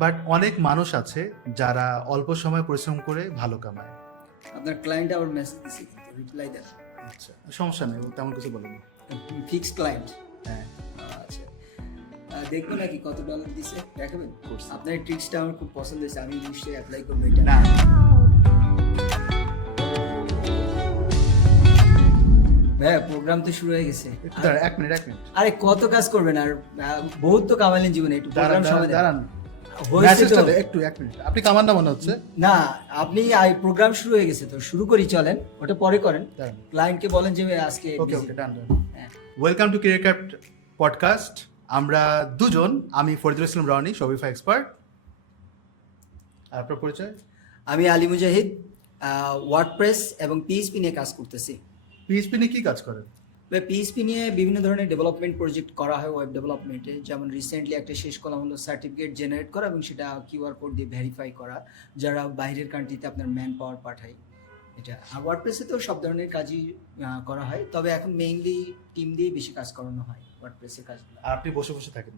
But অনেক মানুষ আছে যারা অল্প সময় পরিশ্রম করে ভালো কামায়। আপনার ক্লায়েন্ট আবার মেসেজ দিছে কিন্তু রিপ্লাই দেন। আচ্ছা, সমস্যা নেই, ও তেমন কিছু বলেনি। Fix client. হ্যাঁ, আচ্ছা, দেখবো নাকি কত ডলার দিছে দেখাবেন। করছি। আপনার ট্রিক্সটা আমার খুব পছন্দ হয়েছে, আমি নিশ্চয়ই অ্যাপ্লাই করবো এটা। না ভাইয়া প্রোগ্রাম তো শুরু হয়ে গেছে। একটু দাঁড়ান, এক মিনিট। আরে কত কাজ করবেন আর, বহুত তো কামালেন জীবনে, একটু দাঁড়ান প্রোগ্রাম সময় দেন। দাঁড়ান, হয়েছে মেসেজটা তো। দে, একটু এক মিনিট। আপনি কামান না মনে হচ্ছে। না, আপনি প্রোগ্রাম শুরু হয়ে গেছে তো শুরু করি, চলেন ওটা পরে করেন। দাঁড়ান। ক্লায়েন্টকে বলেন যে আজকে ওকে busy। ওকে, ডান ডান। হ্যাঁ। Welcome to career craft podcast. আমরা দুজন, আমি ফরিদুল ইসলাম রনি, শোভিফা এক্সপার্ট। আর আপনার পরিচয়? আমি আলী মুজাহিদ, ওয়ার্ডপ্রেস এবং পিএইচপি নিয়ে কাজ করতেছি। পিএইচপি নিয়ে কি কাজ করেন? পিএইচপি নিয়ে বিভিন্ন ধরনের ডেভেলপমেন্ট প্রজেক্ট করা হয় ওয়েব ডেভেলপমেন্টে। যেমন রিসেন্টলি একটা শেষ করলাম হলো সার্টিফিকেট জেনারেট করা এবং সেটা কিউআর কোড দিয়ে ভেরিফাই করা, যারা বাইরের কান্ট্রিতে আপনার ম্যান পাওয়ার পাঠায় এটা। আর ওয়ার্ডপ্রেসে তো সব ধরনের কাজই করা হয়, তবে এখন মেইনলি টিম দিয়ে বেশি কাজ করানো হয় ওয়ার্ডপ্রেসের কাজগুলো। আর আপনি বসে বসে থাকেন?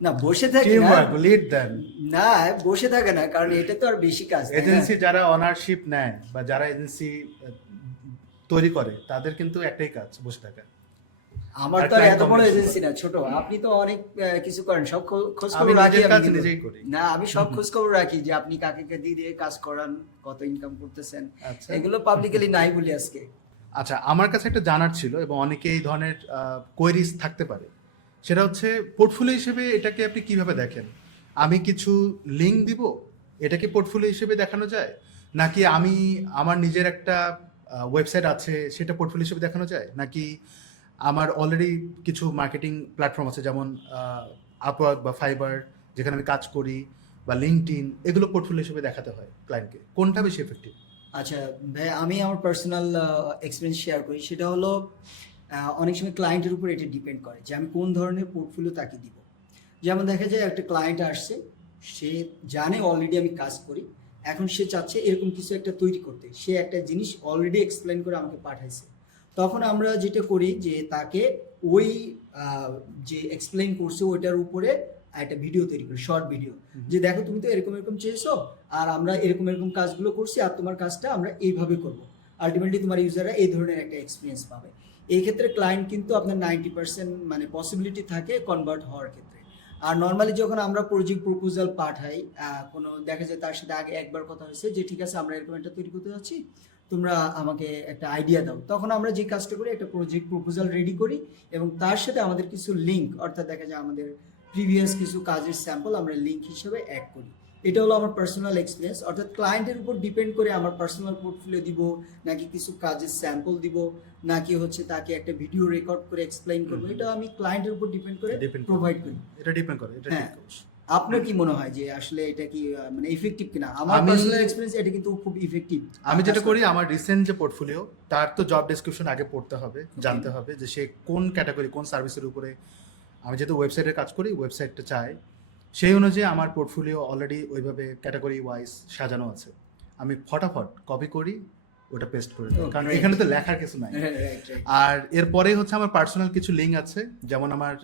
না, বসে থাকি টিম না। ওয়ার্ক, লিড দেন। না, বসে থাকে না, কারণ এটা তো আর বেশি কাজ, তাই না? এজেন্সি যারা অনারশিপ নেয় বা যারা এজেন্সি তৈরি করে, তাদের কিন্তু একটাই কাজ, বসে থাকা। আমার আর তো আর client এত বড় communication এজেন্সি না, ছোট। আপনি তো অনেক কিছু করেন, সব খোঁজ আমি খবর রাখি নিজের কাজ কিন্তু। নিজেই করি। না, আমি সব খোঁজ খবর রাখি যে আপনি কাকে কে দিয়ে কাজ করান, কত ইনকাম করতেছেন। আচ্ছা। এগুলো পাবলিকলি নাই বলি আজকে। আচ্ছা, আমার কাছে একটা জানার ছিল, এবং অনেকে এই ধরনের কোয়েরিজ থাকতে পারে। সেটা হচ্ছে পোর্টফোলিও হিসেবে এটাকে আপনি কিভাবে দেখেন? আমি কিছু লিঙ্ক দিব, এটাকে পোর্টফোলিও হিসেবে দেখানো যায়? নাকি আমি আমার নিজের একটা ওয়েবসাইট আছে, সেটা পোর্টফোলিও হিসেবে দেখানো যায়? নাকি আমার অলরেডি কিছু মার্কেটিং প্ল্যাটফর্ম আছে, যেমন আপওয়ার্ক বা ফাইবার, যেখানে আমি কাজ করি, বা লিঙ্কডইন, এগুলো পোর্টফোলিও হিসেবে দেখাতে হয় ক্লায়েন্টকে? কোনটা বেশি এফেক্টিভ? আচ্ছা ভাই, আমি আমার পার্সোনাল এক্সপিরিয়েন্স শেয়ার করি। সেটা হলো অনেক সময় ক্লায়েন্টের উপর এটা ডিপেন্ড করে যে আমি কোন ধরনের পোর্টফোলিও তাকে দিব। যেমন দেখা যায় একটা ক্লায়েন্ট আসছে, সে জানে অলরেডি আমি কাজ করি, এখন সে চাচ্ছে এরকম কিছু একটা তৈরি করতে, সে একটা জিনিস অলরেডি এক্সপ্লেন করে আমাকে পাঠাইছে। তখন আমরা যেটা করি যে তাকে ওই যে এক্সপ্লেন করছে ওইটার উপরে একটা ভিডিও তৈরি করি, শর্ট ভিডিও, যে দেখো তুমি তো এরকম এরকম চেয়েছো, আর আমরা এরকম এরকম কাজগুলো করছি, আর তোমার কাজটা আমরা এইভাবে করবো। আলটিমেটলি তোমার ইউজাররা এই ধরনের একটা এক্সপিরিয়েন্স পাবে। এই ক্ষেত্রে ক্লায়েন্ট কিন্তু আপনার 90% মানে পসিবিলিটি থাকে কনভার্ট হওয়ার ক্ষেত্রে। আর নর্মালি যখন আমরা প্রজেক্ট প্রপোজাল পাঠাই, কোনো দেখা যায় তার সাথে আগে একবার কথা হয়েছে যে ঠিক আছে আমরা এরকম একটা তৈরি করতে যাচ্ছি, তোমরা আমাকে একটা আইডিয়া দাও, তখন আমরা যে কাজটা করি একটা প্রজেক্ট প্রপোজাল রেডি করি এবং তার সাথে আমাদের কিছু লিঙ্ক, অর্থাৎ দেখা যায় আমাদের প্রিভিয়াস কিছু কাজের স্যাম্পল আমরা লিঙ্ক হিসেবে অ্যাড করি। এটা হলো আমার পার্সোনাল এক্সপিরিয়েন্স। অর্থাৎ ক্লায়েন্টের উপর ডিপেন্ড করে আমার পার্সোনাল পোর্টফোলিও দিব, নাকি কিছু কাজের স্যাম্পল দিব, নাকি হচ্ছে তাকে একটা ভিডিও রেকর্ড করে এক্সপ্লেইন করবো, এটা আমি ক্লায়েন্টের উপর ডিপেন্ড করে প্রোভাইড করি। এটা ডিপেন্ড করে, এটা হ্যাঁ। ঠিক অবশ্য। আপনার কি মনে হয় যে আসলে এটা কি মানে ইফেক্টিভ কিনা? আমার আমি- পার্সোনাল এক্সপিরিয়েন্স এটা কিন্তু খুব ইফেক্টিভ। আমি যেটা করি, আমার রিসেন্ট যে পোর্টফোলিও, তার তো জব ডেসক্রিপশন আগে পড়তে হবে, জানতে হবে যে সে কোন ক্যাটাগরি, কোন সার্ভিসের উপরে। আমি যেহেতু ওয়েবসাইটের কাজ করি, ওয়েবসাইটটা চাই, সেই অনুযায়ী আমার পোর্টফোলিও অলরেডি ওইভাবে ক্যাটাগরি ওয়াইজ সাজানো আছে। আমি ফটাফট কপি করি, ওটা পেস্ট করে দিই, কারণ great. এখানে তো লেখার কিছু নাই। Right right. আর এরপরেই হচ্ছে আমার পার্সোনাল কিছু লিঙ্ক আছে, যেমন আমার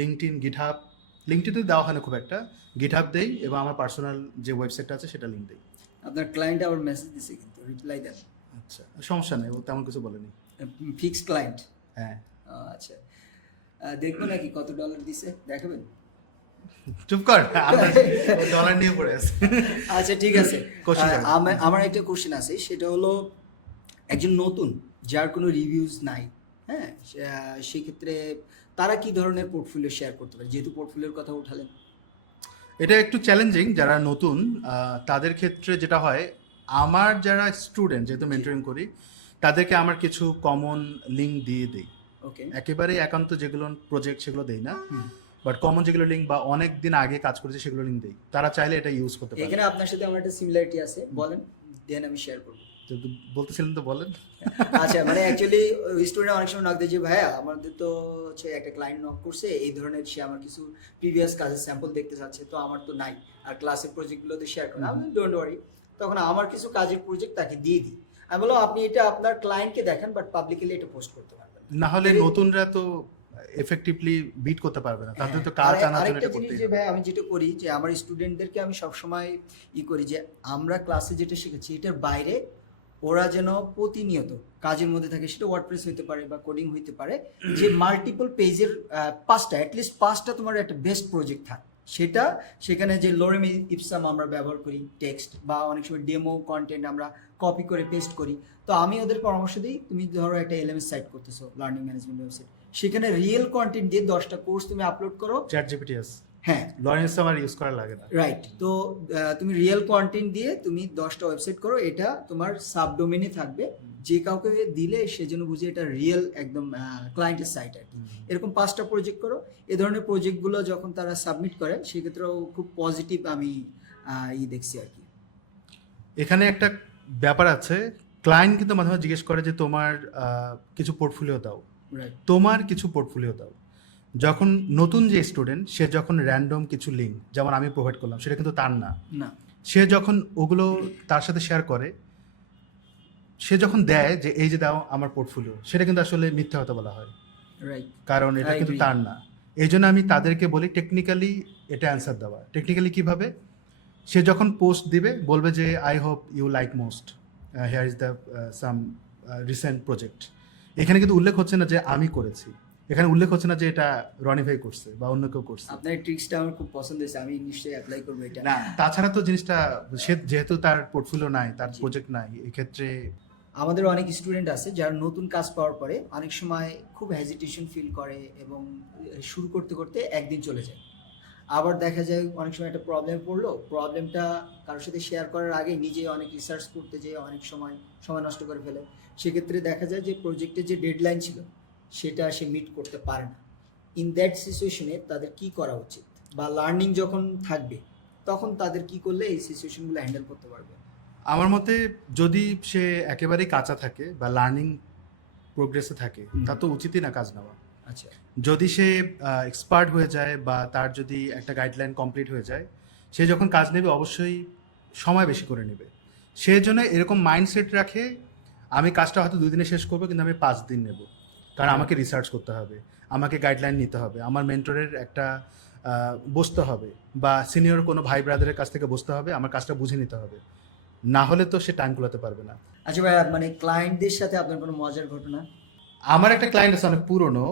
লিঙ্কডইন, গিটহাব। লিঙ্কডইনে দেওয়া হয় না খুব একটা, গিটহাব দেই, এবং আমার পার্সোনাল যে ওয়েবসাইটটা আছে সেটা লিঙ্ক দেই। আপনার ক্লায়েন্ট আবার মেসেজ দিছে কিন্তু রিপ্লাই দেন। আচ্ছা, সমস্যা নেই, ও তেমন কিছু বলেনি। Fix client. হ্যাঁ, আচ্ছা, দেখবো নাকি কত ডলার দিছে দেখাবেন। চুপ কর, ডলার নিয়ে পড়ে আছে। আচ্ছা ঠিক আছে। Question করেন। আমার একটা কোশ্চেন আছে, সেটা হলো একজন নতুন যার কোনো রিভিউজ নাই, হ্যাঁ, সেক্ষেত্রে তারা কি ধরনের পোর্টফোলিও শেয়ার করতে পারে, যেহেতু পোর্টফোলিওর কথা উঠালেন? এটা একটু চ্যালেঞ্জিং যারা নতুন, তাদের ক্ষেত্রে যেটা হয়, আমার যারা স্টুডেন্ট, যেহেতু মেন্টরিং করি, তাদেরকে আমার কিছু কমন লিঙ্ক দিয়ে দিই। ওকে। একেবারে একান্ত যেগুলো প্রজেক্ট সেগুলো দেই না, বাট কমন যেগুলো লিঙ্ক বা অনেক দিন আগে কাজ করেছে সেগুলো লিঙ্ক দেই, তারা চাইলে এটা ইউজ করতে পারে। এখানে আপনার সাথে আমার একটা সিমিলারিটি আছে, বলেন, দেন আমি শেয়ার করবো। যেহেতু বলতেছিলেন তো বলেন। আচ্ছা, মানে অ্যাকচুয়ালি স্টুডেন্ট অনেক সময় নক দেয় যে ভাইয়া আমাদের তো হচ্ছে একটা ক্লায়েন্ট নক করছে এই ধরনের, সে আমার কিছু প্রিভিয়াস কাজের স্যাম্পল দেখতে চাচ্ছে, তো আমার তো নাই, আর ক্লাসের প্রজেক্টগুলোতে শেয়ার করেন। আমি ডোন্ট ওয়ারি, তখন আমার কিছু কাজের প্রজেক্ট তাকে দিয়ে দিই। আমি বললাম আপনি এটা আপনার ক্লায়েন্টকে দেখান, বাট পাবলিকলি এটা পোস্ট করতে পারবেন না। না হলে নতুনরা তো এফেক্টিভলি বিট করতে পারবে না, তাদের তো কাজ জানার জন্য আরেকটা এটা জিনিস করতেই যে হবে। ভাই আমি যেটা করি যে আমার স্টুডেন্টদেরকে আমি সবসময় করি যে আমরা ক্লাসে যেটা শিখেছি এটার বাইরে ওরা যেন প্রতিনিয়ত কাজের মধ্যে থাকে, সেটা ওয়ার্ডপ্রেস হইতে পারে বা কোডিং হইতে পারে, যে মাল্টিপল পেজের 5টা অ্যাটলিস্ট 5টা তোমার একটা বেস্ট প্রজেক্ট থাকে, সেটা সেখানে যে লোরেম ইপসাম আমরা ব্যবহার করি টেক্সট, বা অনেক সময় ডেমো কন্টেন্ট আমরা কপি করে পেস্ট করি। তো আমি ওদের পরামর্শ দিই, তুমি ধরো একটা এলএমএস সাইট করতেছো, লার্নিং ম্যানেজমেন্ট ওয়েবসাইট, সেখানে রিয়েল কন্টেন্ট দিয়ে 10টা কোর্স তুমি আপলোড করো। চ্যাট জিপিটি হ্যাঁ লরেন্স আমার ইউজ করা লাগে না। রাইট। তো তুমি রিয়েল কন্টেন্ট দিয়ে তুমি 10টা ওয়েবসাইট করো, এটা তোমার সাবডোমেনে থাকবে, যে কাউকে দিলে সে যেন বুঝে এটা রিয়েল একদম ক্লায়েন্টের সাইট আর কি। এরকম 5টা প্রজেক্ট করো। এ ধরনের প্রজেক্টগুলো যখন তারা সাবমিট করে সেক্ষেত্রেও খুব পজিটিভ আমি দেখছি আর কি। এখানে একটা ব্যাপার আছে, ক্লায়েন্ট কিন্তু মাঝে মাঝে জিজ্ঞেস করে যে তোমার কিছু পোর্টফোলিও দাও, রাইট। তোমার কিছু পোর্টফোলিও দাও। যখন নতুন যে স্টুডেন্ট সে যখন র্যান্ডম কিছু লিঙ্ক যেমন আমি প্রোভাইড করলাম সেটা কিন্তু তার না, না সে যখন ওগুলো তার সাথে শেয়ার করে, সে যখন দেয় যে এই যে দাও আমার পোর্টফোলিও, সেটা কিন্তু আসলে মিথ্যা কথা বলা হয়, রাইট। কারণ এটা I কিন্তু agree. তার না। এই জন্য আমি তাদেরকে বলি টেকনিক্যালি এটা অ্যান্সার দেওয়া। টেকনিক্যালি কীভাবে, সে যখন পোস্ট দিবে বলবে যে I hope you like most, here is the some recent project. এখানে কিন্তু উল্লেখ হচ্ছে না যে আমি করেছি, এখানে উল্লেখ হচ্ছে না যে এটা রনি ভাই করছে বা অন্য কেউ করছে। আপনার এই ট্রিক্সটা আমার খুব পছন্দ হয়েছে, আমি নিশ্চয়ই অ্যাপ্লাই করবো এটা। না, তাছাড়া তো জিনিসটা সে যেহেতু তার পোর্টফোলিও নাই, তার জি। প্রজেক্ট নাই, এক্ষেত্রে আমাদের অনেক স্টুডেন্ট আছে যারা নতুন কাজ পাওয়ার পরে অনেক সময় খুব হেজিটেশন ফিল করে এবং শুরু করতে করতে একদিন চলে যায়। আবার দেখা যায় অনেক সময় একটা প্রবলেম পড়লো, প্রবলেমটা কারোর সাথে শেয়ার করার আগে নিজে অনেক রিসার্চ করতে যেয়ে অনেক সময় নষ্ট করে ফেলে। সেক্ষেত্রে দেখা যায় যে প্রজেক্টের যে ডেডলাইন ছিল সেটা সে মিট করতে পারে না। ইন দ্যাট সিচুয়েশনে তাদের কি করা উচিত, বা লার্নিং যখন থাকবে তখন তাদের কি করলে এই সিচুয়েশনগুলো হ্যান্ডেল করতে পারবে? আমার মতে যদি সে একেবারেই কাঁচা থাকে বা লার্নিং প্রোগ্রেসে থাকে, তার তো উচিতই না কাজ নেওয়া। আচ্ছা। যদি সে এক্সপার্ট হয়ে যায় বা তার যদি একটা গাইডলাইন কমপ্লিট হয়ে যায়, সে যখন কাজ নেবে অবশ্যই সময় বেশি করে নেবে। সে জন্য এরকম মাইন্ডসেট রাখে আমি কাজটা হয়তো 2 দিনে শেষ করবো কিন্তু আমি 5 দিন নেব, কারণ আমাকে রিসার্চ করতে হবে, আমাকে গাইডলাইন নিতে হবে, আমার মেন্টরের একটা বসতে হবে বা সিনিয়র কোনো ভাই ব্রাদারের কাছ থেকে বসতে হবে, আমার কাজটা বুঝে নিতে হবে, না হলে তো সে টাইম কুলাতে পারবে না। আচ্ছা ভাই, মানে ক্লায়েন্টদের সাথে আপনার কোনো মজার ঘটনা? আমার একটা ক্লায়েন্ট আছে অনেক পুরনো,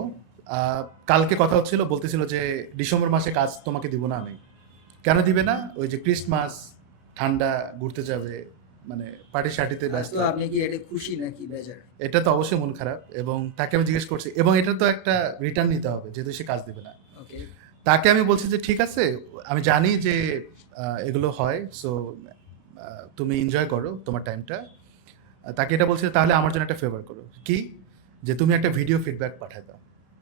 কালকে কথা হচ্ছিল, বলতেছিল যে ডিসেম্বর মাসে কাজ তোমাকে দিব না। আমি কেন দিবে না, ওই যে ক্রিসমাস, ঠান্ডা, ঘুরতে যাবে, মানে পার্টি শার্টিতে ব্যস্ত। তো আপনি কি এটা খুশি নাকি বেজার? এটা তো অবশ্যই মন খারাপ, এবং তাকে আমি জিজ্ঞেস করছি, এবং এটা তো একটা রিটার্ন নিতে হবে যেহেতু সে কাজ দিবে না। ওকে। তাকে আমি বলছি যে ঠিক আছে, আমি জানি যে এগুলো হয়, সো তুমি এনজয় করো তোমার টাইমটা। তাকে এটা বলছি তাহলে আমার জন্য একটা ফেভার করো, কি যে তুমি একটা ভিডিও ফিডব্যাক পাঠায় দাও।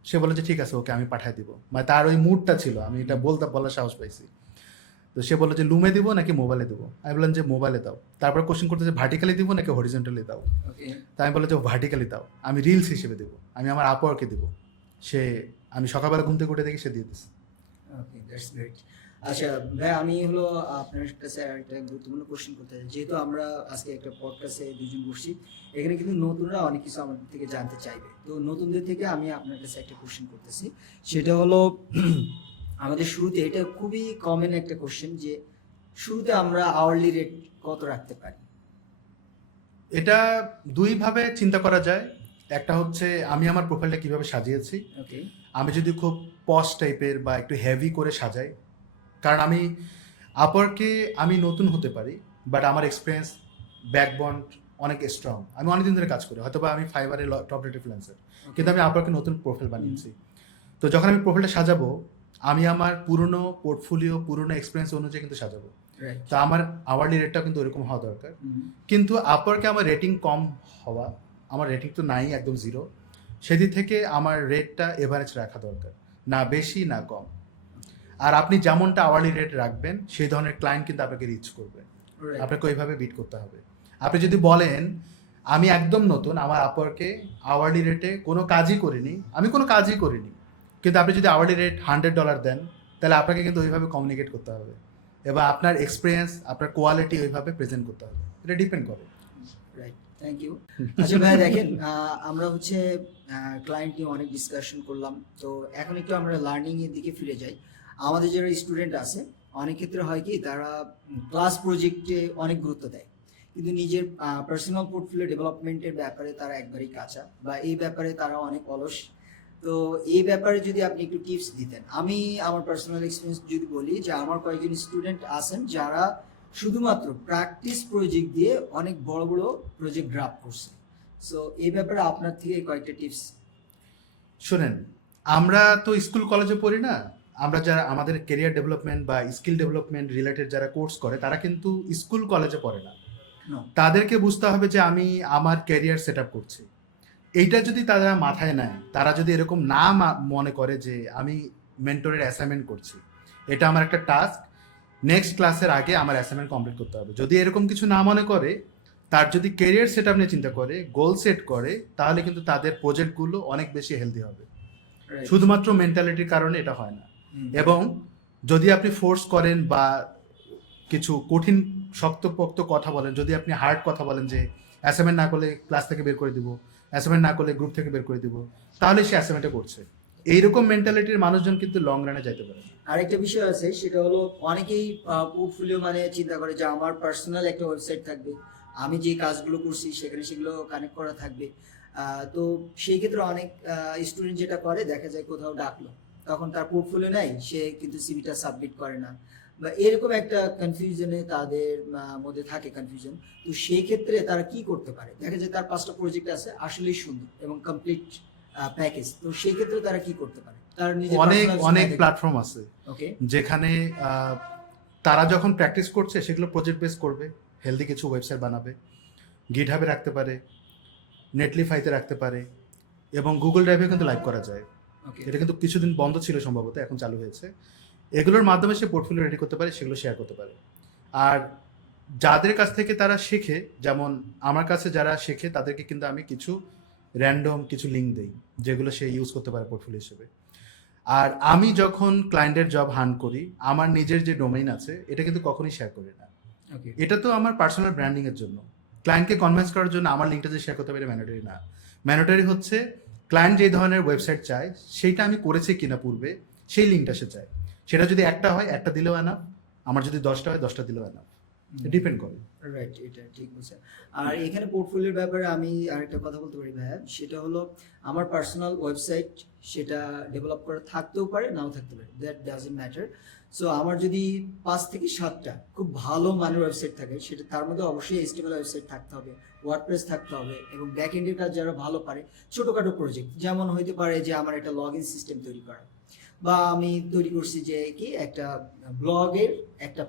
সে বলে যে ঠিক আছে ওকে আমি পাঠায় দিব, মানে তার ওই মুডটা ছিল, আমি এটা বলার সাহস পাইছি। তো সে বললো যে লুমে দিব নাকি মোবাইলে দিব। আমি বললাম যে মোবাইলে দাও। তারপর কোশ্চেন করতে যে ভার্টিক্যালি দিব নাকি হরিজন্টালি দাও। ওকে। তাই আমি বললাম যে ভার্টিক্যালি দাও, আমি রিলস হিসেবে দেবো, আমি আমার আপওয়ার্কে দেবো। আমি সকালবেলা ঘুম থেকে উঠে দেখি সে দিয়ে দিচ্ছে। ওকে, দ্যাটস গ্রেট। আচ্ছা ভাই, আমি হলো আপনার কাছে একটা গুরুত্বপূর্ণ কোশ্চেন করতে চাই। যেহেতু আমরা আজকে একটা পডকাস্টে দুজন বসছি, এখানে কিন্তু নতুনরা অনেক কিছু আমাদের থেকে জানতে চাইবে। তো নতুনদের থেকে আমি আপনার কাছে একটা কোশ্চেন করতেছি, সেটা হলো আমাদের শুরুতে, এটা খুবই কমন একটা কোশ্চেন, যে শুরুতে আমরা আওয়ারলি রেট কত রাখতে পারি? এটা দুইভাবে চিন্তা করা যায়। একটা হচ্ছে আমি আমার প্রোফাইলটা কিভাবে সাজিয়েছি। ওকে। আমি যদি খুব পশ টাইপের বা একটু হেভি করে সাজাই, কারণ আমি আপওয়ার্কে আমি নতুন হতে পারি, বাট আমার এক্সপিরিয়েন্স ব্যাকবন্ড অনেক স্ট্রং, আমি অনেকদিন ধরে কাজ করি, হয়তো বা আমি ফাইবারে টপ রেটেড ফ্রিল্যান্সার, কিন্তু আমি আপওয়ার্কে নতুন প্রোফাইল বানিয়েছি। তো যখন আমি প্রোফাইলটা সাজাবো, আমি আমার পুরনো পোর্টফোলিও, পুরনো এক্সপিরিয়েন্স অনুযায়ী কিন্তু সাজাবো। রাইট। তো আমার আওয়ারলি রেটটাও কিন্তু ওরকম হওয়া দরকার। কিন্তু আপওয়ার্কে আমার রেটিং কম হওয়া, আমার রেটিং তো নাই, একদম 0, সেদিক থেকে আমার রেটটা এভারেজ রাখা দরকার, না বেশি না কম। আর আপনি যেমনটা আওয়ারলি রেট রাখবেন সেই ধরনের ক্লায়েন্ট কিন্তু আপনাকে রিচ করবে, আপনাকে ওইভাবে বিট করতে হবে। আপনি যদি বলেন আমি একদম নতুন, আমার আপওয়ার্কে আওয়ারলি রেটে কোনো কাজই করিনি, কিন্তু আপনি যদি আওয়ারলি রেট $100 দেন, তাহলে আপনাকে কিন্তু ওইভাবে কমিউনিকেট করতে হবে, এবং আপনার এক্সপিরিয়েন্স, আপনার কোয়ালিটি ওইভাবে প্রেজেন্ট করতে হবে। এটা ডিপেন্ড করে। রাইট। Thank you. আচ্ছা ভাই দেখেন, আমরা হচ্ছে ক্লায়েন্ট নিয়ে অনেক ডিসকাশন করলাম, তো এখন একটু আমরা লার্নিং এর দিকে ফিরে যাই। আমাদের যারা স্টুডেন্ট আছে অনেক ক্ষেত্রে হয় কি, তারা ক্লাস প্রজেক্টে অনেক গুরুত্ব দেয়, কিন্তু নিজের পার্সোনাল পোর্টফোলিও ডেভেলপমেন্টের ব্যাপারে তারা একবারই কাঁচা, বা এই ব্যাপারে তারা অনেক অলস। তো এই ব্যাপারে যদি আপনি একটু টিপস দিতেন। আমি আমার পার্সোনাল এক্সপিরিয়েন্স যদি বলি, যে আমার কয়েকজন স্টুডেন্ট আছেন যারা শুধুমাত্র প্র্যাকটিস প্রজেক্ট দিয়ে অনেক বড় বড় প্রজেক্ট গ্রাফ করছে। সো এই ব্যাপারে আপনার থেকে কয়েকটা টিপস। শোনেন, আমরা তো স্কুল কলেজে পড়ি না। আমরা যারা আমাদের কেরিয়ার ডেভেলপমেন্ট বা স্কিল ডেভেলপমেন্ট রিলেটেড যারা কোর্স করে, তারা কিন্তু স্কুল কলেজে পড়ে না। তাদেরকে বুঝতে হবে যে আমি আমার ক্যারিয়ার সেট আপ করছি। এইটা যদি তারা মাথায় নেয়, তারা যদি এরকম না মনে করে যে আমি মেন্টরের অ্যাসাইনমেন্ট করছি, এটা আমার একটা টাস্ক, নেক্সট ক্লাসের আগে আমার অ্যাসাইনমেন্ট কমপ্লিট করতে হবে, যদি এরকম কিছু না মনে করে, তার যদি ক্যারিয়ার সেট আপ নিয়ে চিন্তা করে, গোল সেট করে, তাহলে কিন্তু তাদের প্রজেক্টগুলো অনেক বেশি হেলদি হবে। শুধুমাত্র মেন্টালিটির কারণে এটা হয় না। এবং যদি আপনি ফোর্স করেন বা কিছু কঠিন শক্তপোক্ত কথা বলেন, যদি আপনি হার্ড কথা বলেন যে অ্যাসাইনমেন্ট না করলে ক্লাস থেকে বের করে দিব, অ্যাসাইনমেন্ট না করলে গ্রুপ থেকে বের করে দিব, তাহলে সে অ্যাসাইনমেন্টটা করছে। এইরকম মেন্টালিটির মানুষজন কিন্তু লং রানে যাইতে পারে। আরেকটা বিষয় আছে, সেটা হলো অনেকেই পোর্টফোলিও মানে চিন্তা করে যে আমার পার্সোনাল একটা ওয়েবসাইট থাকবে, আমি যে কাজগুলো করছি সেখানে সেগুলো কানেক্ট করা থাকবে। তো সেই ক্ষেত্রে অনেক স্টুডেন্ট যেটা করে, দেখা যায় কোথাও ডাকলো, তখন তার পোর্টফোলিও নাই, সে কিন্তু সিভিটা সাবমিট করে না, বা এরকম একটা কনফিউশনে তাদের মধ্যে থাকে কনফিউশন। তো সেই ক্ষেত্রে তারা কি করতে পারে? দেখা যায় তার 5টা প্রজেক্ট আছে, আসলেই সুন্দর এবং কমপ্লিট প্যাকেজ, তো সেই ক্ষেত্রে তারা কি করতে পারে? তার নিজের অনেক অনেক প্ল্যাটফর্ম আছে ওকে, যেখানে তারা যখন প্র্যাকটিস করছে সেগুলো প্রজেক্ট বেস করবে, হেলদি কিছু ওয়েবসাইট বানাবে, গিটহাবে রাখতে পারে, নেটলিফাইতে রাখতে পারে, এবং গুগল ড্রাইভে কিন্তু লাইভ করা যায়। এটা কিন্তু কিছুদিন বন্ধ ছিল, সম্ভবত এখন চালু হয়েছে। এগুলোর মাধ্যমে সে পোর্টফোলিও রেডি করতে পারে, সেগুলো শেয়ার করতে পারে। আর যাদের কাছ থেকে তারা শেখে, যেমন আমার কাছে যারা শেখে, তাদেরকে কিন্তু আমি কিছু র্যান্ডম কিছু লিঙ্ক দিই, যেগুলো সে ইউজ করতে পারে পোর্টফোলিও হিসেবে। আর আমি যখন ক্লায়েন্টের জব হান্ট করি, আমার নিজের যে ডোমেইন আছে, এটা কিন্তু কখনোই শেয়ার করি না। এটা তো আমার পার্সোনাল ব্র্যান্ডিং এর জন্য, ক্লায়েন্টকে কনভিন্স করার জন্য আমার লিঙ্কটা যে শেয়ার করতে পারি ম্যান্ডেটরি না। ম্যান্ডেটরি হচ্ছে ক্লায়েন্ট যে ধরনের ওয়েবসাইট চায়, সেইটা আমি করেছি কিনা পূর্বে, সেই লিঙ্কটা সে চায়। সেটা যদি একটা হয়, একটা দিলেও এনাফ। আমার যদি 10টা হয়, 10টা দিলেও এনাফ। ডিপেন্ড করে। রাইট, এটা ঠিক বলছেন। আর এখানে পোর্টফোলিওর ব্যাপারে আমি আরেকটা কথা বলতে পারি ভাইয়া, সেটা হলো আমার পার্সোনাল ওয়েবসাইট, সেটা ডেভেলপ করা থাকতেও পারে, নাও থাকতে পারে, দ্যাট ডাজন্ট ম্যাটার। সো আমার যদি 5 থেকে 7টা খুব ভালো মানের ওয়েবসাইট থাকে, সেটা তার মধ্যে অবশ্যই HTML ওয়েবসাইট থাকতে হবে, ওয়ার্ডপ্রেস থাকতে হবে, এবং ব্যাক এন্ডের কাজ যারা ভালো পারে, ছোটোখাটো প্রজেক্ট যেমন হইতে পারে যে আমার একটা লগ ইন সিস্টেম তৈরি করা, বা আমি তৈরি করছি যে কি একটা ব্লগের একটা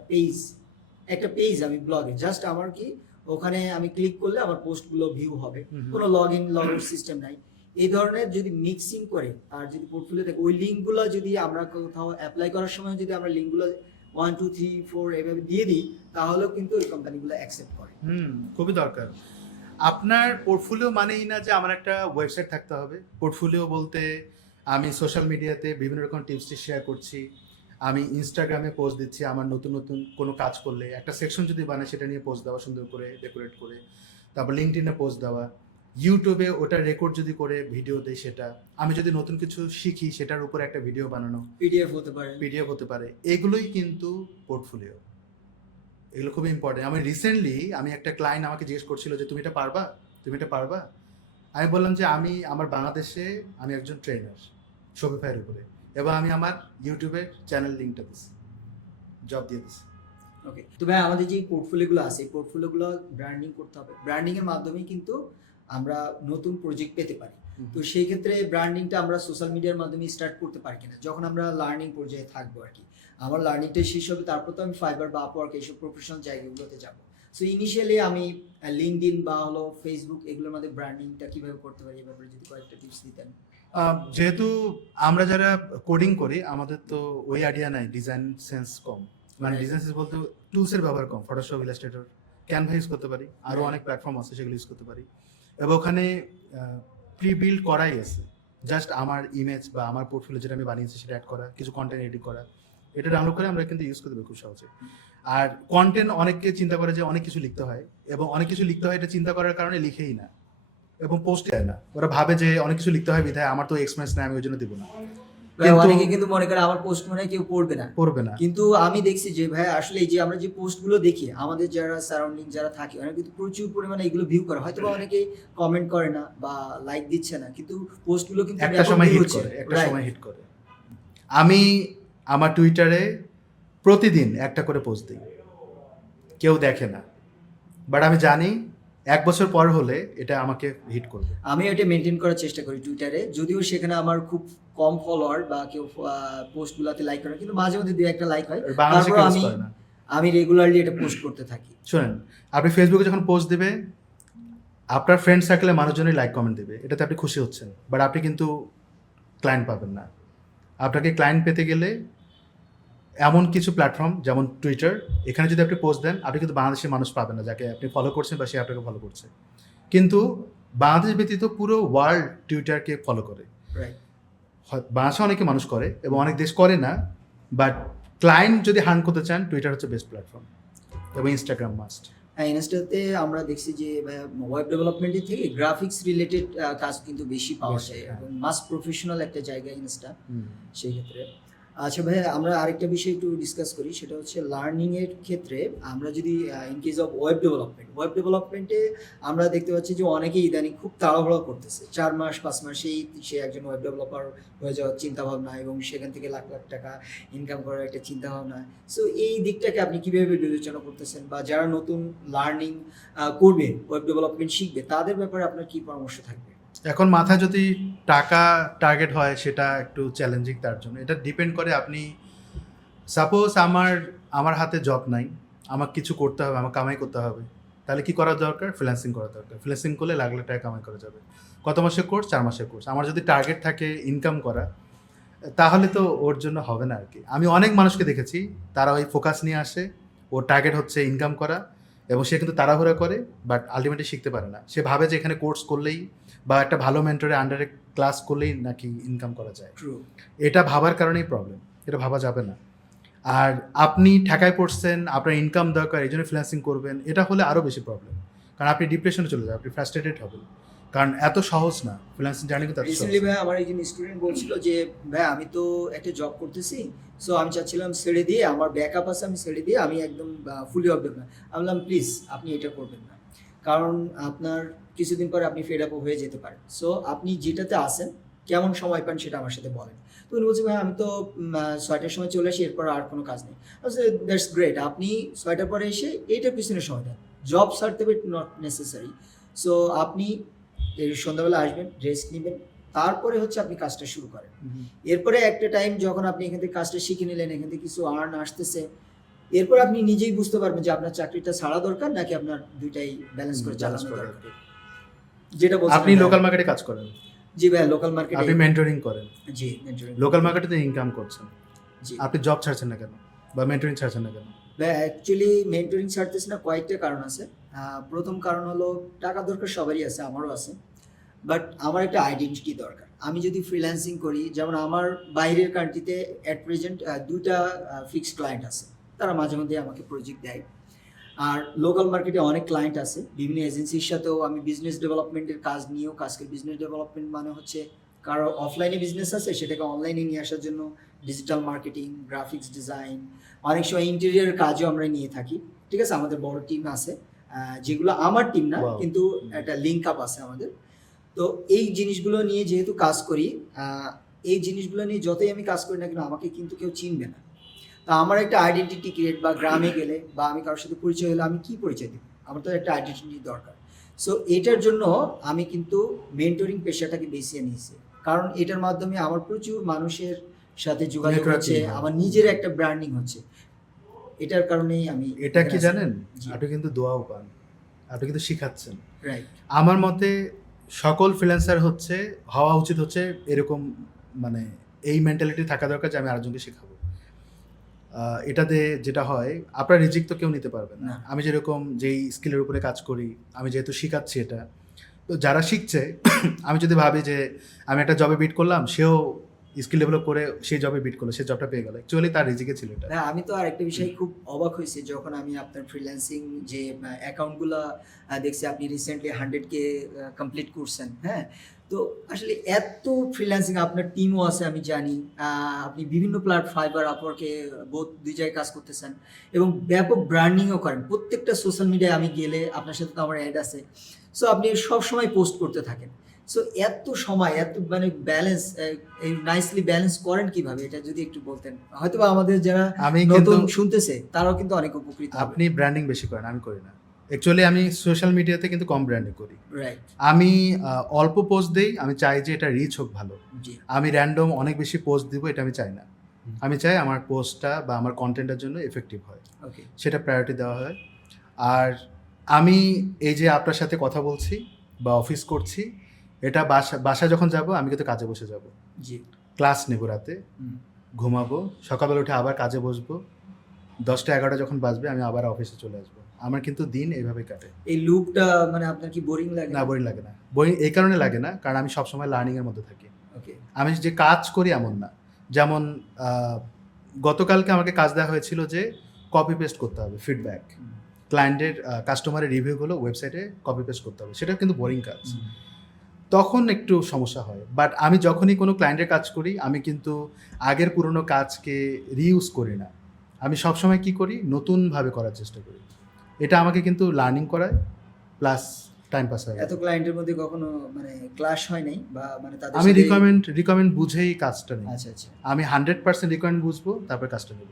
পেজ আমি ব্লগে জাস্ট আমার কি ওখানে আমি ক্লিক করলে আমার পোস্টগুলো ভিউ হবে, কোনো লগ ইন সিস্টেম নাই। এই ধরনের যদি মিক্সিং করে, আর যদি পোর্টফোলিও থাকে, ওই লিঙ্কগুলো যদি আমরা কোথাও অ্যাপ্লাই করার সময় যদি আমরা লিঙ্কগুলো 1 2 3 4 এভাবে দিয়ে দিই, তাহলেও কিন্তু ওই কোম্পানিগুলো অ্যাকসেপ্ট করে। খুবই দরকার। আপনার পোর্টফোলিও মানেই না যে আমার একটা ওয়েবসাইট থাকতে হবে। পোর্টফোলিও বলতে আমি সোশ্যাল মিডিয়াতে বিভিন্ন রকম টিপস শেয়ার করছি, আমি ইনস্টাগ্রামে পোস্ট দিচ্ছি, আমার নতুন নতুন কোনো কাজ করলে একটা সেকশন যদি বানায়, সেটা নিয়ে পোস্ট দেওয়া, সুন্দর করে ডেকোরেট করে, তারপর লিঙ্কডইনে পোস্ট দেওয়া, ইউটিউবে ওটা রেকর্ড যদি করে ভিডিও দেই, সেটা আমি যদি নতুন কিছু শিখি, সেটার উপরে একটা ভিডিও বানানো, পিডিএফ হতে পারে, এগুলোই কিন্তু পোর্টফোলিও। এগুলো খুবই ইম্পর্টেন্ট। আমি রিসেন্টলি একটা ক্লায়েন্ট আমাকে জিজ্ঞেস করছিল যে তুমি এটা পারবা। আমি বললাম যে আমার বাংলাদেশে আমি একজন ট্রেনার শপিফাইয়ের উপরে, এবং আমি আমার ইউটিউবের চ্যানেল লিঙ্কটা দিচ্ছি, জব দিয়ে দিচ্ছি। ওকে, তো ভাই আমাদের যে পোর্টফোলিওগুলো আছে, এই পোর্টফোলিওগুলো ব্র্যান্ডিং করতে হবে। ব্র্যান্ডিং এর মাধ্যমেই কিন্তু আমরা নতুন প্রজেক্ট পেতে পারি। তো সেই ক্ষেত্রে ব্র্যান্ডিংটা আমরা সোশ্যাল মিডিয়ার মাধ্যমে স্টার্ট করতে পারি কিনা, যখন আমরা লার্নিং পর্যায়ে থাকবো আর কি। আমার লার্নিংটা শেষ হবে, তারপর তো আমি ফাইবার বা আপওয়ার্ক এইসব প্রফেশনাল জায়গাগুলোতে যাবো। সো ইনিশিয়ালি আমি লিঙ্কডইন বা হলো ফেসবুক, এগুলোর মধ্যে ব্র্যান্ডিংটা কিভাবে করতে পারি, এই ব্যাপারে যদি কয়েকটা টিপস দিতেন। যেহেতু আমরা যারা কোডিং করি, আমাদের তো ওই আইডিয়া নাই, ডিজাইন সেন্স কম, মানে ডিজাইন সেন্স বলতে টুলসের ব্যবহার কম, ফটোশপ, ইলাস্ট্রেটর, ক্যানভা ইউজ করতে পারি, আরও অনেক প্ল্যাটফর্ম আছে সেগুলো ইউজ করতে পারি। এবং ওখানে প্রি বিল্ড করাই আছে, জাস্ট আমার ইমেজ বা আমার পোর্টফোলিও যেটা আমি বানিয়েছি সেটা অ্যাড করা, কিছু কন্টেন্ট এডিট করা, এটা ডাউনলোড করে আমরা কিন্তু ইউজ করতে পারি খুব সহজে। আর কন্টেন্ট অনেকে চিন্তা করে যে অনেক কিছু লিখতে হয়, এবং অনেক কিছু লিখতে হয় এটা চিন্তা করার কারণে লিখেই না এবং পোস্ট দেয় না। ওরা ভাবে যে অনেক কিছু লিখতে হয় বিধায় আমার তো এক্সপিরিয়েন্স নেই, আমি ওই জন্য দিব না। ভাই, অনেকে কিন্তু মনে করে আমার পোস্ট মনে হয় কেউ পড়বে না। কিন্তু আমি দেখছি যে ভাই আসলে এই যে আমরা যে পোস্টগুলো দেখি, আমাদের যারা সারাউন্ডিং যারা থাকে ওরা কিন্তু প্রচুর পরিমাণে এগুলো ভিউ করে, হয়তো বা অনেকে কমেন্ট করে না বা লাইক দিচ্ছে না, কিন্তু পোস্টগুলো কিন্তু একটা ব্যাপক সময় view হিট হচ্ছে। করে, একটা Right. সময় হিট করে। আমি আমার টুইটারে প্রতিদিন একটা করে পোস্ট দিই, কেউ দেখে না, বাট আমি জানি 1 বছর পর হলে এটা আমাকে হিট করবে। আমি এটা মেনটেন করার চেষ্টা করি টুইটারে, যদিও সেখানে আমার খুব কম ফলোয়ার বা কেউ পোস্টগুলোতে লাইক করে না, কিন্তু মাঝে মধ্যে দুই একটা লাইক হয়। আর বাংলাদেশে তারপর কেউ আমি post করে না। আমি রেগুলারলি এটা পোস্ট করতে থাকি। শোনেন, আপনি ফেসবুকে যখন পোস্ট দিবে, আপনার ফ্রেন্ড সার্কেলে মানুষজনই লাইক কমেন্ট দেবে, এটাতে আপনি খুশি হচ্ছেন, বাট আপনি কিন্তু ক্লায়েন্ট পাবেন না। আপনাকে ক্লায়েন্ট পেতে গেলে এমন কিছু প্ল্যাটফর্ম যেমন টুইটার, এখানে যদি আপনি পোস্ট দেন, আপনি কিন্তু বাংলাদেশের মানুষ পাবেন না যাকে আপনি ফলো করছেন বা সে আপনাকে ফলো করছে। কিন্তু বাংলাদেশ ব্যতীত পুরো ওয়ার্ল্ড টুইটারকে ফলো করে। রাইট। বাংলাদেশে অনেকে মানুষ করে এবং অনেক দেশ করে না, বাট ক্লায়েন্ট যদি হার্ন করতে চান, টুইটার হচ্ছে বেস্ট প্ল্যাটফর্ম, এবং ইনস্টাগ্রাম মাস্ট। হ্যাঁ, ইনস্টাতে আমরা দেখছি যে ওয়েব ডেভেলপমেন্টের থেকে গ্রাফিক্স রিলেটেড কাজ কিন্তু বেশি পাওয়া বেশি, যায়, হ্যাঁ। এবং মাস প্রফেশনাল একটা জায়গা ইনস্টা সেই ক্ষেত্রে। আচ্ছা ভাই, আমরা আরেকটা বিষয় একটু ডিসকাস করি, সেটা হচ্ছে লার্নিং এর ক্ষেত্রে আমরা যদি ইন কেস অফ ওয়েব ডেভেলপমেন্টে আমরা দেখতে পাচ্ছি যে অনেকেই ইদানিং খুব তাড়াহুড়ো করতেছে, 4 মাস 5 মাসেই সে একজন ওয়েব ডেভেলপার হয়ে যাওয়ার চিন্তা ভাবনা এবং সেখান থেকে লাখ লাখ টাকা ইনকাম করার একটা চিন্তা ভাবনা। সো এই দিকটাকে আপনি কিভাবে বিবেচনা করতেছেন, বা যারা নতুন লার্নিং করবে, ওয়েব ডেভেলপমেন্ট শিখবে, তাদের ব্যাপারে আপনার কি পরামর্শ থাকবে? এখন মাথায় যদি টাকা টার্গেট হয়, সেটা একটু চ্যালেঞ্জিং তার জন্য। এটা ডিপেন্ড করে, আপনি সাপোজ আমার হাতে জব নাই, আমার কিছু করতে হবে, আমার কামাই করতে হবে, তাহলে কি করা দরকার? ফ্রিল্যান্সিং করা দরকার। ফ্রিল্যান্সিং করলে লাখ লাখ টাকা কামাই করা যাবে। কত মাসের কোর্স? 4 মাসের কোর্স। আমার যদি টার্গেট থাকে ইনকাম করা, তাহলে তো ওর জন্য হবে না আর কি। আমি অনেক মানুষকে দেখেছি, তারা ওই ফোকাস নিয়ে আসে, ওর টার্গেট হচ্ছে ইনকাম করা, এবং সে কিন্তু তাড়াহুড়া করে, বাট আলটিমেটলি শিখতে পারে না। সে ভাবে যে এখানে কোর্স করলেই বা একটা ভালো মেন্টরের আন্ডারে ক্লাস করলেই নাকি ইনকাম করা যায়। ট্রু। এটা ভাবার কারণেই প্রবলেম, এটা ভাবা যাবে না। আর আপনি ঠেকায় পড়ছেন, আপনার ইনকাম দরকার, এই জন্য ফ্রিল্যান্সিং করবেন, এটা হলে আরও বেশি প্রবলেম। কারণ আপনি ডিপ্রেশনে চলে যাবেন, আপনি ফ্রাস্ট্রেটেড হবেন, কারণ এত সহজ না ফ্রিল্যান্সিং জার্নি, কিন্তু এত সহজ রিসেন্টলি না। ভাই আমার একজন স্টুডেন্ট বলছিল যে ভাই আমি তো একটা জব করতেছি, সো আমি চাচ্ছিলাম ছেড়ে দিয়ে, আমার ব্যাকআপ আছে, আমি ছেড়ে দিয়ে আমি একদম ফুলি অফ না। আমি বললাম প্লিজ আপনি এটা করবেন না, কারণ আপনার কিছুদিন পরে আপনি ফেড আপ হয়ে যেতে পারেন। সো আপনি যেটাতে আসেন, কেমন সময় পান সেটা আমার সাথে বলেন। তো উনি বলছে ভাই আমি তো 6টার সময় চলে আসি, এরপর আর কোনো কাজ নেই। দ্যাটস গ্রেট, আপনি 6টার পরে এসে এইটার পিছনে সময় দেন, জব ছাড়তে হবে নট নেসেসারি। সো আপনি এই সন্ধ্যাবেলা আসবেন, রেস্ট নেবেন, তারপরে হচ্ছে আপনি কাজটা শুরু করেন। এরপরে একটা টাইম যখন আপনি এখান থেকে কাজটা শিখে নিলেন, এখান থেকে কিছু আর্ন আসতেছে, এরপর আপনি নিজেই বুঝতে পারবেন যে আপনার চাকরিটা ছাড়া দরকার নাকি আপনার দুইটাই ব্যালেন্স করে চালানো দরকার। যেটা বলছেন আপনি লোকাল মার্কেটে কাজ করেন, জি ভাই, লোকাল মার্কেটে আপনি মেন্টরিং করেন, জি mentoring লোকাল মার্কেটে তো ইনকাম করছেন, জি আপনি জব ছাড়ছেন না কেন বা মেন্টরিং ছাড়ছেন না কেন? ভাই অ্যাকচুয়ালি মেন্টরিং ছাড়তেছি না, কয়েকটা কারণ আছে। প্রথম কারণ হলো টাকা দরকার, সবারই আছে, আমারও আছে, বাট আমার একটা আইডেন্টিটি দরকার। আমি যদি ফ্রিল্যান্সিং করি, যেমন আমার বাইরের কান্ট্রিতে অ্যাট প্রেজেন্ট 2টা ফিক্সড ক্লায়েন্ট আছে, তারা মাঝে মধ্যে আমাকে প্রজেক্ট দেয়। আর লোকাল মার্কেটে অনেক ক্লায়েন্ট আছে, বিভিন্ন এজেন্সির সাথেও আমি বিজনেস ডেভেলপমেন্টের কাজ নিয়েও কাজ করি। বিজনেস ডেভেলপমেন্ট মানে হচ্ছে কারো অফলাইনে বিজনেস আছে, সেটাকে অনলাইনে নিয়ে আসার জন্য ডিজিটাল মার্কেটিং, গ্রাফিক্স ডিজাইন, অনেক সময় ইন্টেরিয়ার কাজও আমরা নিয়ে থাকি। ঠিক আছে, আমাদের বড় টিম আছে, যেগুলো আমার টিম না, Wow. কিন্তু একটা লিঙ্ক আপ আছে আমাদের। তো এই জিনিসগুলো নিয়ে যেহেতু কাজ করি, এই জিনিসগুলো নিয়ে যতই আমি কাজ করি না কেন, আমাকে কিন্তু কেউ চিনবে না। তা আমার একটা আইডেন্টিটি ক্রিয়েট, বা গ্রামে গেলে বা আমি কারোর সাথে পরিচয় হলে আমি কি পরিচয় দেব, আমার তো একটা আইডেন্টিটি দরকার। সো এটার জন্য আমি কিন্তু মেন্টরিং পেশাটাকে বেছে নিয়েছি, কারণ এটার মাধ্যমে আমার প্রচুর মানুষের সাথে যোগাযোগ Networking হচ্ছে, হয়। আমার নিজের একটা ব্র্যান্ডিং হচ্ছে। এটার কারণেই আমি এটা কি জানেন, জি। আপনি কিন্তু দোয়াও পান, আপনি কিন্তু শিখাচ্ছেন। রাইট। আমার মতে সকল ফ্রিল্যান্সার হওয়া উচিত হচ্ছে এরকম, মানে এই মেন্টালিটি থাকা দরকার যে আমি আরেকজনকে শেখাবো। এটাতে যেটা হয়, আপনার রিজিক তো কেউ নিতে পারবে না। না। আমি যেরকম যেই স্কিলের উপরে কাজ করি, আমি যেহেতু শিখাচ্ছি এটা, তো যারা শিখছে আমি যদি ভাবি যে আমি একটা জবে বিট করলাম, সেও স্কিল ডেভেলপ করে সেই জবে বিট করলো, সেই জবটা পেয়ে গেল, অ্যাকচুয়ালি তার রিজিকে ছিল এটা। হ্যাঁ, আমি তো আরেকটা বিষয় খুব অবাক হয়েছি যখন আমি আপনার ফ্রিল্যান্সিং যে অ্যাকাউন্টগুলো দেখছি আপনি রিসেন্টলি 100K কমপ্লিট করছেন। হ্যাঁ, তো আসলে এত ফ্রিল্যান্সিং আপনার টিমও আছে আমি জানি। আপনি বিভিন্ন ফাইবার আপওয়ার্কে বোথ দুই জায়গায় কাজ করতেছেন এবং ব্যাপক ব্র্যান্ডিংও করেন। প্রত্যেকটা সোশ্যাল মিডিয়ায় আমি গেলে আপনার সাথে তো আমার অ্যাড আছে। সো আপনি সবসময় পোস্ট করতে থাকেন। সো এত সময় এত মানে ব্যালেন্স এই নাইসলি ব্যালেন্স করেন কিভাবে, এটা যদি একটু বলতেন হয়তো বা আমাদের যারা আমি নতুন কিন্তু শুনতেছে তারাও কিন্তু অনেক উপকৃত হবে। আপনি ব্র্যান্ডিং বেশি করেন, আমি করি না। অ্যাকচুয়ালি আমি সোশ্যাল মিডিয়াতে কিন্তু কম ব্র্যান্ডিং করি। রাইট। আমি অল্প পোস্ট দেই, আমি চাই যে এটা রিচ হোক ভালো। জি। আমি র্যান্ডম অনেক বেশি পোস্ট দিব, এটা আমি চাই না। আমি চাই আমার পোস্টটা বা আমার কন্টেন্টের জন্য এফেক্টিভ হয়, ওকে। সেটা প্রায়োরিটি দেওয়া হয়। আর আমি এই যে আপনার সাথে কথা বলছি বা অফিস করছি, এটা বাসায় যখন যাব আমি কিন্তু কাজে বসে যাব, জি। ক্লাস নেব, রাতে হুম। ঘুমাবো, সকালবেলা উঠে আবার কাজে বসবো, 10টা-11টা যখন বাজবে আমি আবার অফিসে চলে আসবো। আমার কিন্তু দিন এইভাবেই কাটে। এই লুপটা মানে আপনার কি বোরিং লাগে? না, বোরিং লাগে না। বোরিং এই কারণে লাগে না, কারণ আমি সবসময় লার্নিংয়ের মধ্যে থাকি। ওকে। আমি যে কাজ করি এমন না। যেমন গতকালকে আমাকে কাজ দেওয়া হয়েছিল যে কপি পেস্ট করতে হবে ফিডব্যাক, ক্লায়েন্টের কাস্টমারের রিভিউগুলো ওয়েবসাইটে কপি পেস্ট করতে হবে, সেটা কিন্তু বোরিং কাজ। তখন একটু সমস্যা হয়। বাট আমি যখনই কোনো ক্লায়েন্টের কাজ করি আমি কিন্তু আগের পুরনো কাজকে রিইউজ করি না। আমি সবসময় কি করি, নতুনভাবে করার চেষ্টা করি। এটা আমাকে কিন্তু লার্নিং করায়, প্লাস টাইম পাস হয়। এত ক্লায়েন্টের মধ্যে কখনো মানে ক্লাশ হয় নাই বা মানে তাদের আমি সাথে? রিকমেন্ড বুঝেই কাজটা নিই। আচ্ছা আচ্ছা। আমি 100% রিকমেন্ড বুঝবো, তারপর কাজটা নেব।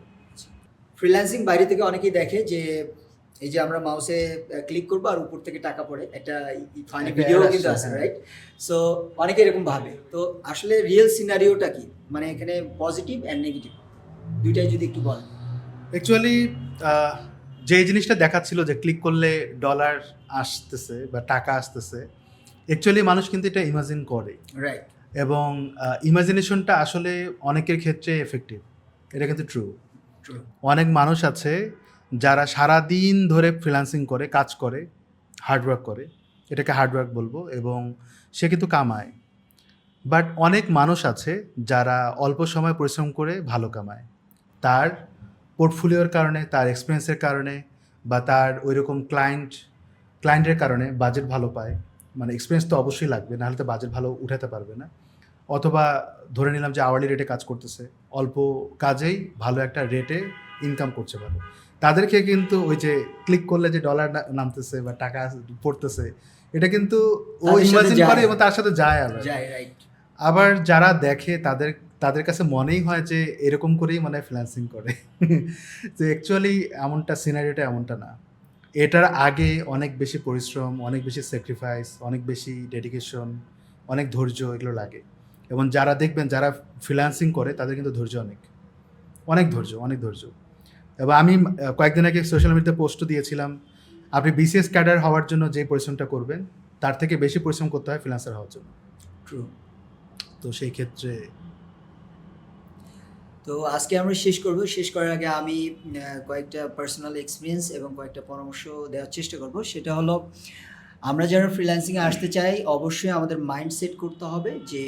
ফ্রিল্যান্সিং বাইরে থেকে অনেকেই দেখে যে এই যে আমরা মাউসে ক্লিক করবো আর উপর থেকে টাকা পড়ে, একটা ফানি একটা ভিডিও ad কিন্তু আসছে, আছে, হ্যাঁ। রাইট? সো অনেকে এরকম ভাবে। তো আসলে রিয়েল সিনারিওটা কি, মানে এখানে পজিটিভ অ্যান্ড নেগেটিভ দুইটাই যদি একটু বলেন। অ্যাকচুয়ালি যে জিনিসটা দেখাচ্ছিল যে ক্লিক করলে ডলার আসতেছে বা টাকা আসতেছে, অ্যাকচুয়ালি মানুষ কিন্তু এটা ইমাজিন করে, রাইট। এবং ইমাজিনেশনটা আসলে অনেকের ক্ষেত্রে এফেক্টিভ, এটা কিন্তু ট্রু। ট্রু। অনেক মানুষ আছে যারা সারাদিন ধরে ফ্রিল্যান্সিং করে, কাজ করে, হার্ডওয়ার্ক করে, এটাকে হার্ডওয়ার্ক বলবো, এবং সে কিন্তু কামায়। বাট অনেক মানুষ আছে যারা অল্প সময় পরিশ্রম করে ভালো কামায়, তার পোর্টফোলিওর কারণে, তার এক্সপিরিয়েন্সের কারণে, বা তার ওইরকম ক্লায়েন্টের কারণে বাজেট ভালো পায়। মানে এক্সপিরিয়েন্স তো অবশ্যই লাগবে, নাহলে তো বাজেট ভালো উঠাতে পারবে না। অথবা ধরে নিলাম যে আওয়ারলি রেটে কাজ করতেছে, অল্প কাজেই ভালো একটা রেটে ইনকাম করছে ভালো, তাদেরকে কিন্তু ওই যে ক্লিক করলে যে ডলার নামতেছে বা টাকা পড়তেছে, এটা কিন্তু ও তাদের সাথে ইমাজিন যায়। করে এবং তার সাথে যায়। আবার যাই, রাইট। আবার যারা দেখে তাদের কাছে মনেই হয় যে এরকম করেই মানে ফ্রিল্যান্সিং করে। তো অ্যাকচুয়ালি এমনটা, সিনারিওটা এমনটা না। এটার আগে অনেক বেশি পরিশ্রম, অনেক বেশি স্যাক্রিফাইস, অনেক বেশি ডেডিকেশন, অনেক ধৈর্য এগুলো লাগে। এবং যারা দেখবেন যারা ফ্রিল্যান্সিং করে তাদের কিন্তু ধৈর্য অনেক ধৈর্য। এবং আমি কয়েকদিন আগে সোশ্যাল মিডিয়াতে পোস্টও দিয়েছিলাম, আপনি বিসিএস ক্যাডার হওয়ার জন্য যে পরিশ্রমটা করবেন তার থেকে বেশি পরিশ্রম করতে হয় ফ্রিল্যান্সার হওয়ার জন্য। ট্রু। তো সেই ক্ষেত্রে তো আজকে আমরা শেষ করব। শেষ করার আগে আমি কয়েকটা পার্সোনাল এক্সপিরিয়েন্স এবং কয়েকটা পরামর্শ দেওয়ার চেষ্টা করব। সেটা হলো, আমরা যারা ফ্রিল্যান্সিংয়ে আসতে চাই অবশ্যই আমাদের মাইন্ড সেট করতে হবে যে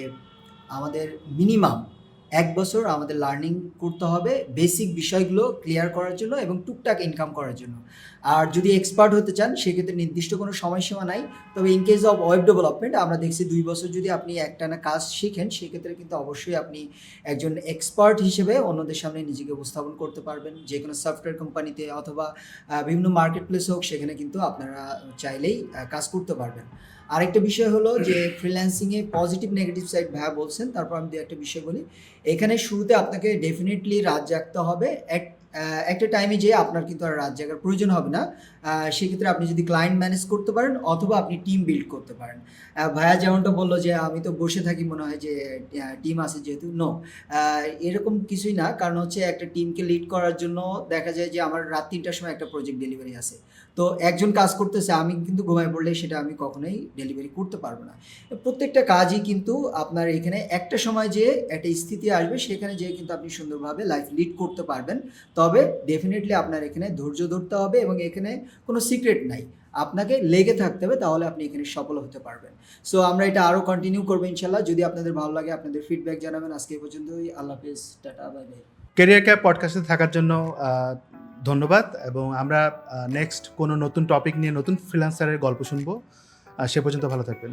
আমাদের মিনিমাম 1 বছর আমাদের লার্নিং করতে হবে বেসিক বিষয়গুলো ক্লিয়ার করার জন্য এবং টুকটাক ইনকাম করার জন্য। আর যদি এক্সপার্ট হতে চান সেক্ষেত্রে নির্দিষ্ট কোনো সময়সীমা নাই। তবে in case of web development আমরা দেখছি 2 বছর যদি আপনি একটানা কাজ শিখেন সেক্ষেত্রে কিন্তু অবশ্যই আপনি একজন এক্সপার্ট হিসেবে অন্যদের সামনে নিজেকে উপস্থাপন করতে পারবেন। যে কোনো সফটওয়্যার কোম্পানিতে অথবা বিভিন্ন মার্কেট প্লেস হোক, সেখানে কিন্তু আপনারা চাইলেই কাজ করতে পারবেন। আরেকটা বিষয় হলো যে ফ্রিল্যান্সিংয়ে পজিটিভ নেগেটিভ সাইড ভাইয়া বলছেন, তারপর আমি একটা বিষয় বলি। এখানে শুরুতে আপনাকে ডেফিনেটলি রাত জাগতে হবে। একটা টাইমে যেয়ে আপনার কিন্তু আর রাত জাগার প্রয়োজন হবে না। সেক্ষেত্রে আপনি যদি ক্লায়েন্ট ম্যানেজ করতে পারেন অথবা আপনি টিম বিল্ড করতে পারেন। ভাইয়া যেমনটা বললো যে আমি তো বসে থাকি, মনে হয় যে টিম আছে যেহেতু, নো, এরকম কিছুই না। কারণ হচ্ছে একটা টিমকে লিড করার জন্য দেখা যায় যে আমার রাত 3টার সময় একটা প্রজেক্ট ডেলিভারি আছে, তো একজন কাজ করতেছে, আমি কিন্তু ঘুমায় পড়লে সেটা আমি কখনোই ডেলিভারি করতে পারবো না। প্রত্যেকটা কাজই কিন্তু আপনার এখানে একটা সময় যে একটা স্থিতি আসবে, সেখানে যেয়ে কিন্তু আপনি সুন্দরভাবে লাইফ লিড করতে পারবেন। তবে ডেফিনেটলি আপনার এখানে ধৈর্য ধরতে হবে এবং এখানে কোনো সিক্রেট নাই, আপনাকে লেগে থাকতে হবে, তাহলে আপনি এখানে সফল হতে পারবেন। সো আমরা এটা আরও কন্টিনিউ করবো ইনশাল্লাহ। যদি আপনাদের ভালো লাগে আপনাদের ফিডব্যাক জানাবেন। আজকে এই পর্যন্তই। আল্লাহ হাফেজ, tata, bye bye. Career cap পডকাস্টে থাকার জন্য ধন্যবাদ, এবং আমরা নেক্সট কোনো নতুন টপিক নিয়ে নতুন ফ্রিল্যান্সারের গল্প শুনবো। সে পর্যন্ত ভালো থাকবেন।